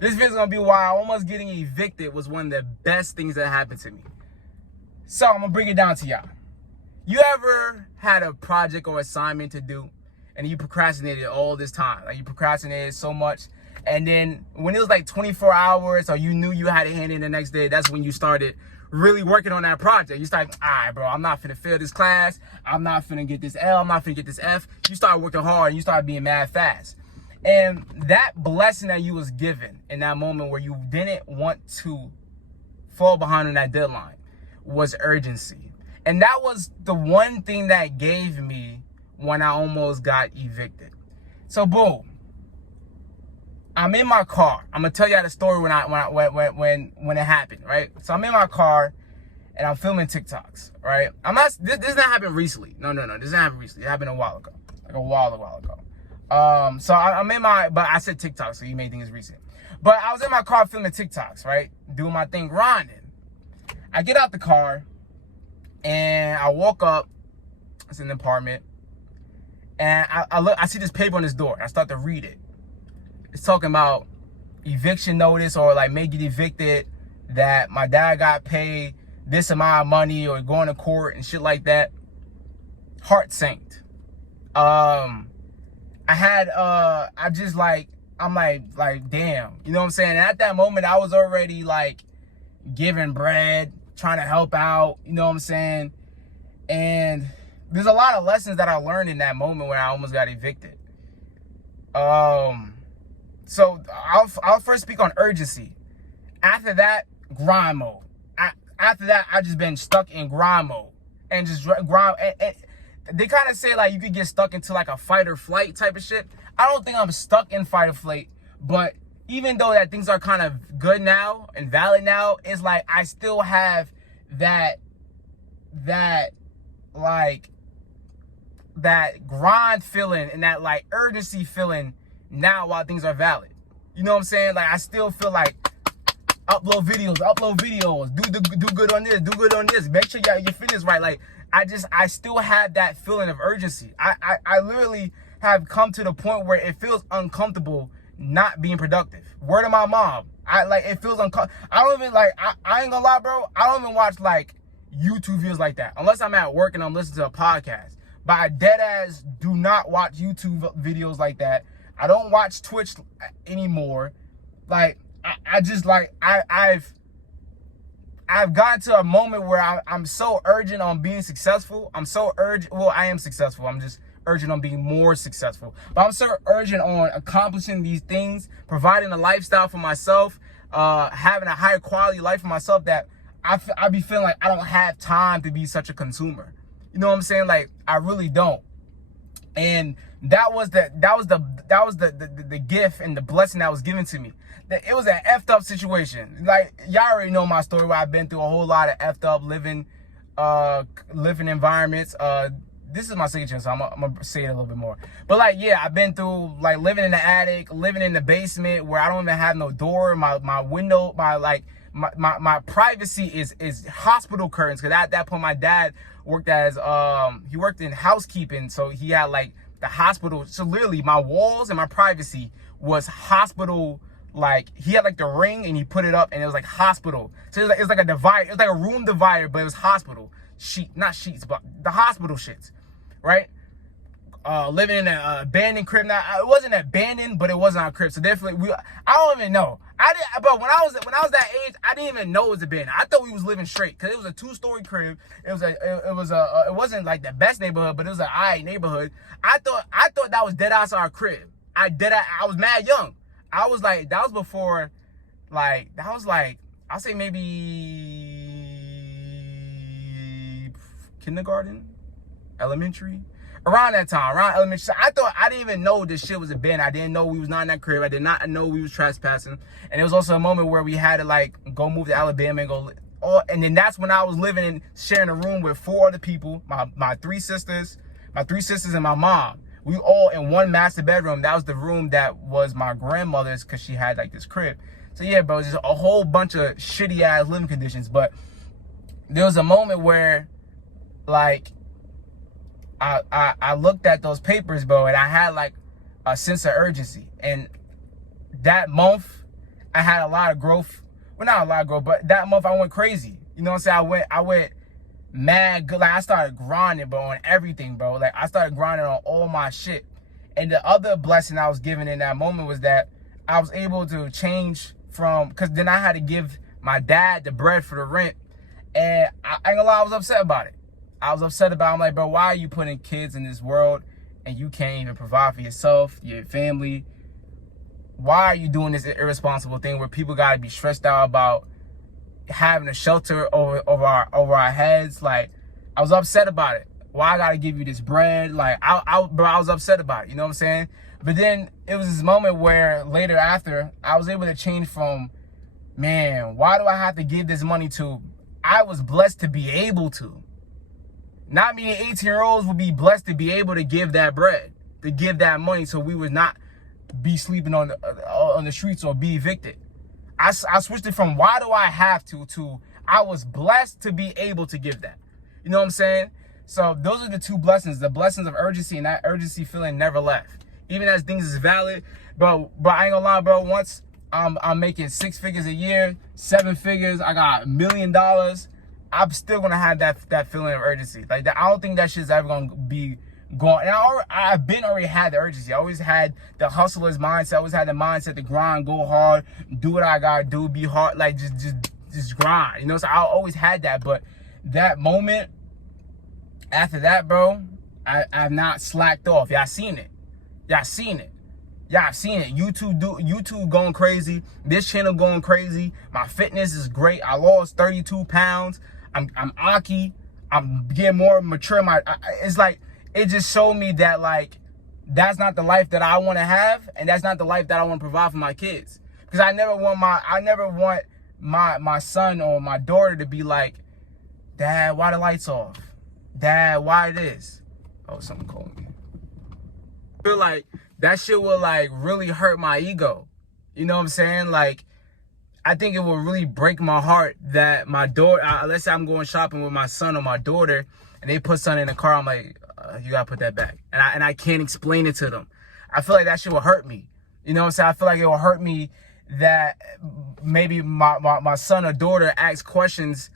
This video is gonna be why almost getting evicted was one of the best things that happened to me. So I'm gonna bring it down to y'all. You ever had a project or assignment to do and you procrastinated all this time? Like you procrastinated so much, and then when it was like 24 hours or you knew you had to hand in the next day, that's when you started really working on that project. You started, all right, bro, I'm not finna fail this class. I'm not finna get this L. I'm not finna get this F. You started working hard and you started being mad fast. And that blessing that you was given in that moment where you didn't want to fall behind on that deadline was urgency. And that was the one thing that gave me when I almost got evicted. So boom, I'm in my car. I'm gonna tell you the story when it happened, right? So I'm in my car and I'm filming TikToks, right? This didn't happen recently. No, this didn't happen recently. It happened a while ago, like a while ago. So I'm in but I said TikTok, so you may think it's recent. But I was in my car filming TikToks, right? Doing my thing, grinding. I get out the car and I walk up. It's in the apartment. And I see this paper on this door. I start to read it. It's talking about eviction notice or like may get evicted, that my dad got paid this amount of money or going to court and shit like that. Heart sank. I'm like, damn, you know what I'm saying? And at that moment, I was already like giving bread, trying to help out, you know what I'm saying? And there's a lot of lessons that I learned in that moment when I almost got evicted. So I'll first speak on urgency. After that, grind mode. After that, I just been stuck in grind mode and just grind. And they kind of say like you could get stuck into like a fight or flight type of shit. I don't think I'm stuck in fight or flight, but even though that things are kind of good now and valid now, it's like I still have that grind feeling and that like urgency feeling now while things are valid. You know what I'm saying? Like I still feel like upload videos, do good on this, make sure your fitness right. Like I still have that feeling of urgency. I literally have come to the point where it feels uncomfortable not being productive. Word to my mom. It feels uncomfortable. I don't even I ain't gonna lie, bro. I don't even watch like YouTube videos like that unless I'm at work and I'm listening to a podcast. But I dead ass do not watch YouTube videos like that. I don't watch Twitch anymore. Like I've gotten to a moment where I'm so urgent on being successful. Well, I am successful. I'm just urgent on being more successful. But I'm so urgent on accomplishing these things, providing a lifestyle for myself, having a higher quality life for myself, that I be feeling like I don't have time to be such a consumer. You know what I'm saying? Like I really don't. And that was the gift and the blessing that was given to me. It was an effed up situation. Like y'all already know my story, where I've been through a whole lot of effed up living environments. This is my signature, so I'm gonna say it a little bit more. But like, yeah, I've been through like living in the attic, living in the basement where I don't even have no door. My window, my privacy is hospital curtains. Cause at that point my dad worked he worked in housekeeping, so he had like the hospital. So literally my walls and my privacy was hospital. Like he had like the ring and he put it up and it was like hospital. So it was like a divider. It was like a room divider, but it was hospital not sheets, but the hospital shits, right? Living in an abandoned crib. Now it wasn't abandoned, but it wasn't our crib. So definitely I don't even know. But when I was that age, I didn't even know it was abandoned. I thought we was living straight because it was a 2-story crib. It wasn't like the best neighborhood, but it was an alright neighborhood. I thought that was dead ass our crib. I was mad young. I was like, that was before, like, that was like, I'll say maybe kindergarten, elementary, around that time, around elementary. So I didn't even know this shit was a bin. I didn't know we was not in that crib. I did not know we was trespassing. And it was also a moment where we had to like go move to Alabama and go, and then that's when I was living and sharing a room with 4 other people, my 3 sisters and my mom. We all in one master bedroom. That was the room that was my grandmother's because she had like this crib. So yeah, bro, just a whole bunch of shitty ass living conditions. But there was a moment where like I looked at those papers, bro, and I had like a sense of urgency. And that month, I had a lot of growth. Well, not a lot of growth, but that month I went crazy. You know what I'm saying? I went mad good. Like, I started grinding, bro, on everything, bro. Like, I started grinding on all my shit. And the other blessing I was given in that moment was that I was able to change from, because then I had to give my dad the bread for the rent. And I ain't gonna lie, I was upset about it. I was upset about it. I'm like, bro, why are you putting kids in this world and you can't even provide for yourself, your family? Why are you doing this irresponsible thing where people gotta be stressed out about having a shelter over our heads? Like, I was upset about it. Why I gotta give you this bread? Like, bro, I was upset about it. You know what I'm saying? But then it was this moment where later after, I was able to change from, man, why do I have to give this money to? I was blessed to be able to. Not many 18-year-olds would be blessed to be able to give that bread, to give that money, so we would not be sleeping on the streets or be evicted. I switched it from why do I have to I was blessed to be able to give that. You know what I'm saying? So those are the two blessings, the blessings of urgency, and that urgency feeling never left. Even as things is valid, bro, I ain't gonna lie, bro, once I'm making 6 figures a year, 7 figures, I got $1 million, I'm still gonna have that feeling of urgency. Like, that, I don't think that shit's ever gonna be gone. And I've already had the urgency. I always had the hustler's mindset. I always had the mindset to grind, go hard, do what I gotta do, be hard, like just grind. You know, so I always had that. But that moment after that, bro, I've not slacked off. Y'all seen it. Y'all seen it. Y'all seen it. YouTube going crazy. This channel going crazy. My fitness is great. I lost 32 pounds. I'm Aki. I'm getting more mature. It's like, it just showed me that, like, that's not the life that I want to have, and that's not the life that I want to provide for my kids. Because I never want my son or my daughter to be like, Dad, why the lights off? Dad, why this? Oh, something called me. I feel like that shit will, like, really hurt my ego. You know what I'm saying? Like, I think it will really break my heart that my daughter, let's say I'm going shopping with my son or my daughter, and they put something in the car. I'm like, you gotta put that back. And I can't explain it to them. I feel like that shit will hurt me. You know what I'm saying? I feel like it will hurt me that maybe my son or daughter asks questions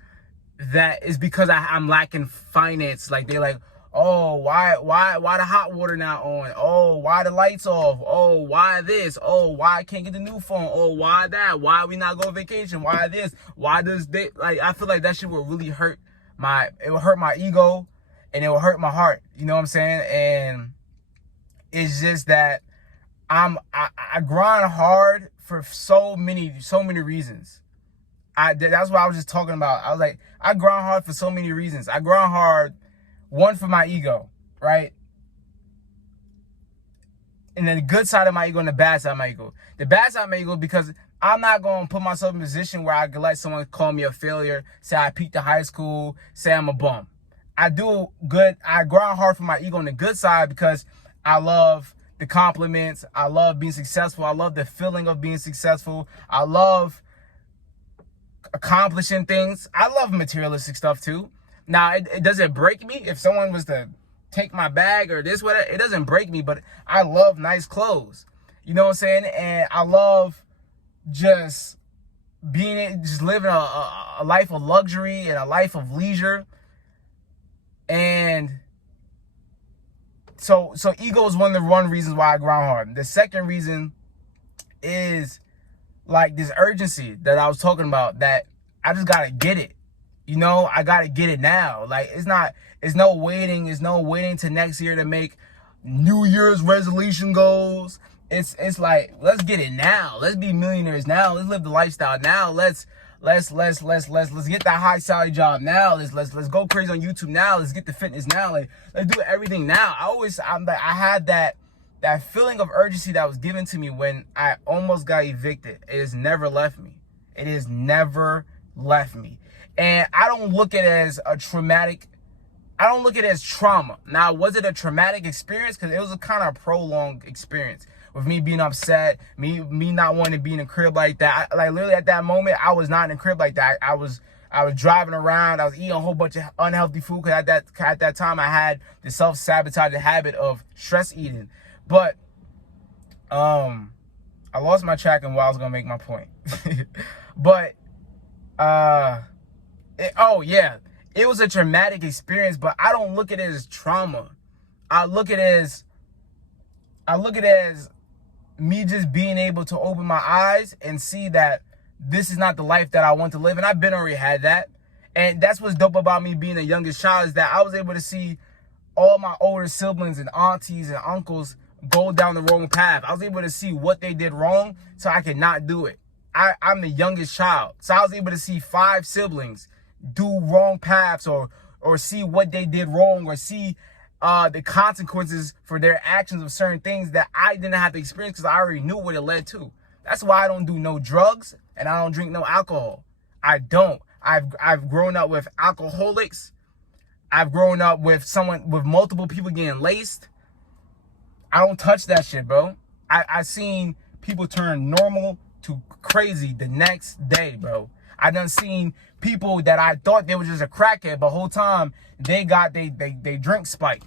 that is because I'm lacking finance. Like, they're like, oh, why the hot water not on? Oh, why the lights off? Oh, why this? Oh, why I can't get the new phone? Oh, why that? Why we not go on vacation? Why this? Why does this? Like, I feel like that shit will really hurt it will hurt my ego, and it will hurt my heart. You know what I'm saying? And it's just that I grind hard for so many reasons. That's what I was just talking about. I was like, I grind hard for so many reasons. I grind hard, one, for my ego, right? And then the good side of my ego and the bad side of my ego. The bad side of my ego, because I'm not going to put myself in a position where I could let someone call me a failure, say I peaked in high school, say I'm a bum. I do good. I grind hard for my ego on the good side because I love the compliments. I love being successful. I love the feeling of being successful. I love accomplishing things. I love materialistic stuff too. Now, it doesn't break me if someone was to take my bag or this, whatever. It doesn't break me, but I love nice clothes. You know what I'm saying? And I love just living a life of luxury and a life of leisure. And so ego is one of the reasons why I grind hard. The second reason is, like, this urgency that I was talking about, that I just gotta get it. You know, I gotta get it now. Like, it's no waiting. It's no waiting to next year to make New Year's resolution goals. It's like, let's get it now. Let's be millionaires now. Let's live the lifestyle now. Let's get that high salary job now. Let's go crazy on YouTube now. Let's get the fitness now. Like, let's do everything now. I had that feeling of urgency that was given to me when I almost got evicted. It has never left me. It has never left me. And I don't look at it as a traumatic. I don't look at it as trauma. Now, was it a traumatic experience? Because it was a kind of prolonged experience with me being upset, me not wanting to be in a crib like that. Like, literally at that moment, I was not in a crib like that. I was driving around. I was eating a whole bunch of unhealthy food because at that time I had the self-sabotaging habit of stress eating. But I I lost my track and I was gonna make my point. But it was a traumatic experience, but I don't look at it as trauma. I look at it as me just being able to open my eyes and see that this is not the life that I want to live. And I've been already had that. And that's what's dope about me being the youngest child, is that I was able to see all my older siblings and aunties and uncles go down the wrong path. I was able to see what they did wrong so I could not do it. I'm the youngest child. So I was able to see 5 siblings do wrong paths or see what they did wrong, or see the consequences for their actions of certain things that I didn't have to experience because I already knew what it led to. That's why I don't do no drugs and I don't drink no alcohol. I don't. I've grown up with alcoholics. I've grown up with multiple people getting laced. I don't touch that shit, bro. I seen people turn normal to crazy the next day, bro. I done seen people that I thought they were just a crackhead, but the whole time they drink spiked.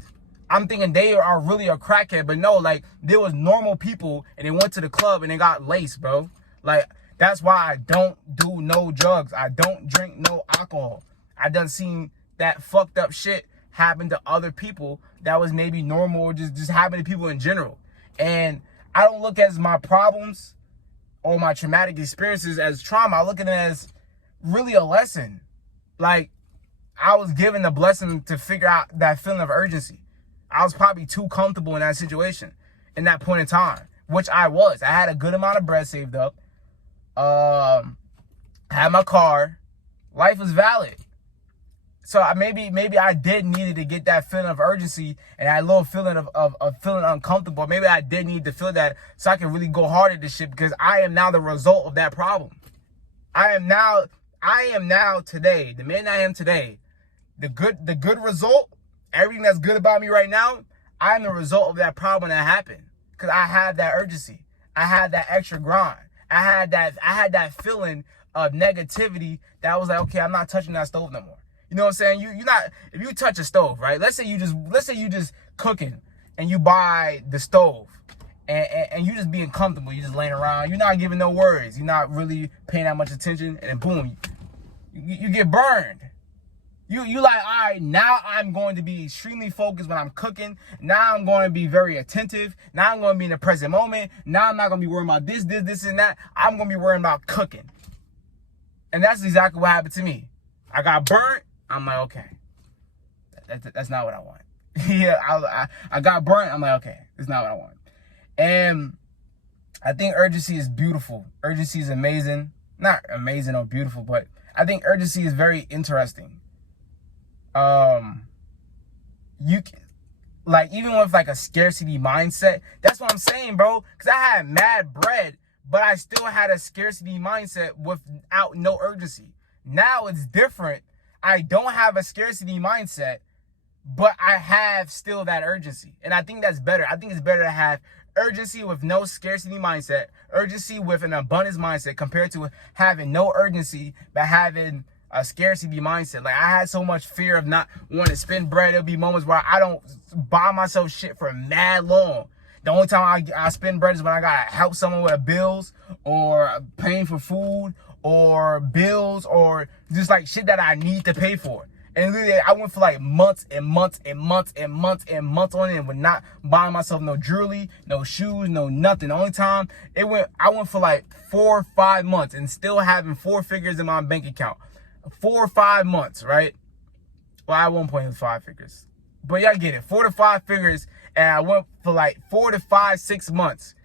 I'm thinking they are really a crackhead, but no, like, there was normal people and they went to the club and they got laced, bro. Like, that's why I don't do no drugs. I don't drink no alcohol. I done seen that fucked up shit happen to other people that was maybe normal, or just happen to people in general. And I don't look at my problems or my traumatic experiences as trauma. I look at it as really a lesson. Like, I was given the blessing to figure out that feeling of urgency. I was probably too comfortable in that situation in that point in time, which I was. I had a good amount of bread saved up. Had my car. Life was valid. So maybe I did needed to get that feeling of urgency and that little feeling of feeling uncomfortable. Maybe I did need to feel that so I can really go hard at this shit, because I am now the result of that problem. I am now today, the man I am today. The good result, everything that's good about me right now, I am the result of that problem that happened. Because I had that urgency. I had that extra grind. I had that feeling of negativity that was like, okay, I'm not touching that stove no more. You know what I'm saying? You're not, if you touch a stove, right? Let's say you just cooking and you buy the stove and you just being comfortable, you just laying around, you're not giving no worries, you're not really paying that much attention, and then boom, you get burned. You like, all right, now I'm going to be extremely focused when I'm cooking. Now I'm going to be very attentive. Now I'm going to be in the present moment. Now I'm not going to be worrying about this, and that. I'm going to be worrying about cooking. And that's exactly what happened to me. I got burnt. I'm like, okay, that's not what I want. Yeah, I got burnt. I'm like, okay, that's not what I want. And I think urgency is beautiful. Urgency is amazing. Not amazing or beautiful, but I think urgency is very interesting. You can, like, even with like a scarcity mindset, that's what I'm saying, bro. Because I had mad bread, but I still had a scarcity mindset without no urgency. Now it's different. I don't have a scarcity mindset, but I have still that urgency. And I think that's better. I think it's better to have urgency with no scarcity mindset, urgency with an abundance mindset, compared to having no urgency but having a scarcity mindset. Like, I had so much fear of not wanting to spend bread. There'll be moments where I don't buy myself shit for mad long. The only time I spend bread is when I gotta help someone with bills, or paying for food, or bills, or just like shit that I need to pay for. And literally, I went for like months and months and months and months and months on end with not buying myself no jewelry, no shoes, no nothing. The only time I went for like 4 or 5 months and still having 4 figures in my bank account. 4 or 5 months, right? Well, at one point it was 5 figures. But y'all get it. 4 to 5 figures, and I went for like 4 to 5, 6 months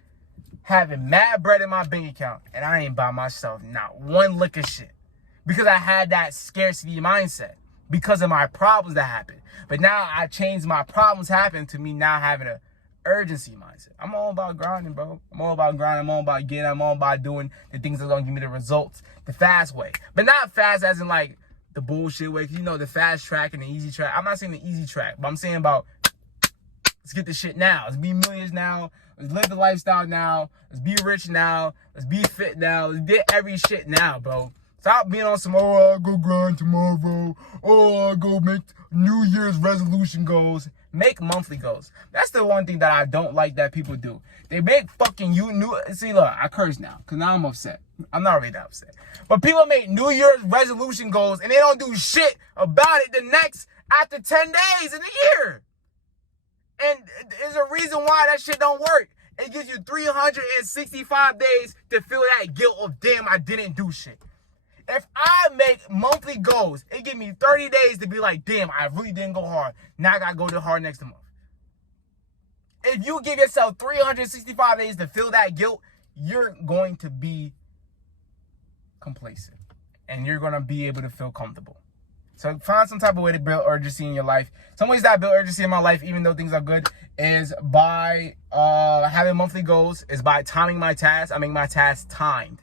having mad bread in my bank account, and I ain't buy myself not one lick of shit. Because I had that scarcity mindset. Because of my problems that happened. But now I changed my problems happening to me now having a urgency mindset. I'm all about grinding, bro. I'm all about grinding. I'm all about getting. I'm all about doing the things that's going to give me the results the fast way. But not fast as in like the bullshit way. You know, the fast track and the easy track. I'm not saying the easy track, but I'm saying about let's get this shit now. Let's be millions now. Let's live the lifestyle now. Let's be rich now. Let's be fit now. Let's get every shit now, bro. Stop being on some, oh, I'll go grind tomorrow. Oh, I'll go make New Year's resolution goals. Make monthly goals. That's the one thing that I don't like that people do. They make fucking see, look, I curse now because now I'm upset. I'm not really that upset. But people make New Year's resolution goals and they don't do shit about it after 10 days in a year. And there's a reason why that shit don't work. It gives you 365 days to feel that guilt of, damn, I didn't do shit. If I make monthly goals, it gives me 30 days to be like, damn, I really didn't go hard. Now I got to go to hard next month. If you give yourself 365 days to feel that guilt, you're going to be complacent. And you're going to be able to feel comfortable. So find some type of way to build urgency in your life. Some ways that I build urgency in my life, even though things are good, is by having monthly goals, is by timing my tasks. I make my tasks timed.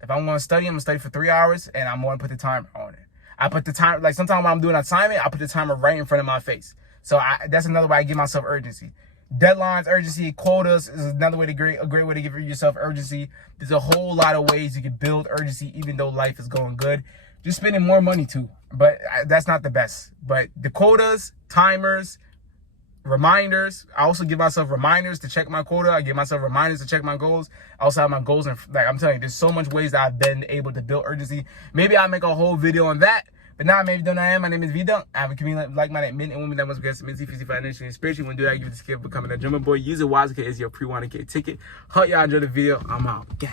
If I'm going to study, I'm going to study for 3 hours, and I'm going to put the timer on it. I put the time, like sometimes when I'm doing an assignment, I put the timer right in front of my face. So that's another way I give myself urgency. Deadlines, urgency, quotas is another way a great way to give yourself urgency. There's a whole lot of ways you can build urgency, even though life is going good. Just spending more money too, but that's not the best. But the quotas, timers, reminders. I also give myself reminders to check my quota. I give myself reminders to check my goals. I also have my goals, and like I'm telling you, there's so much ways that I've been able to build urgency. Maybe I'll make a whole video on that. But now, maybe don't I am. My name is Vida. I have a community like-minded men and women that must get mentally, physically, financially, and spiritually. When you do that, give it the skill of becoming a German boy. Use a wise kid as your pre-1K ticket. Hope y'all enjoy the video. I'm out. Gang.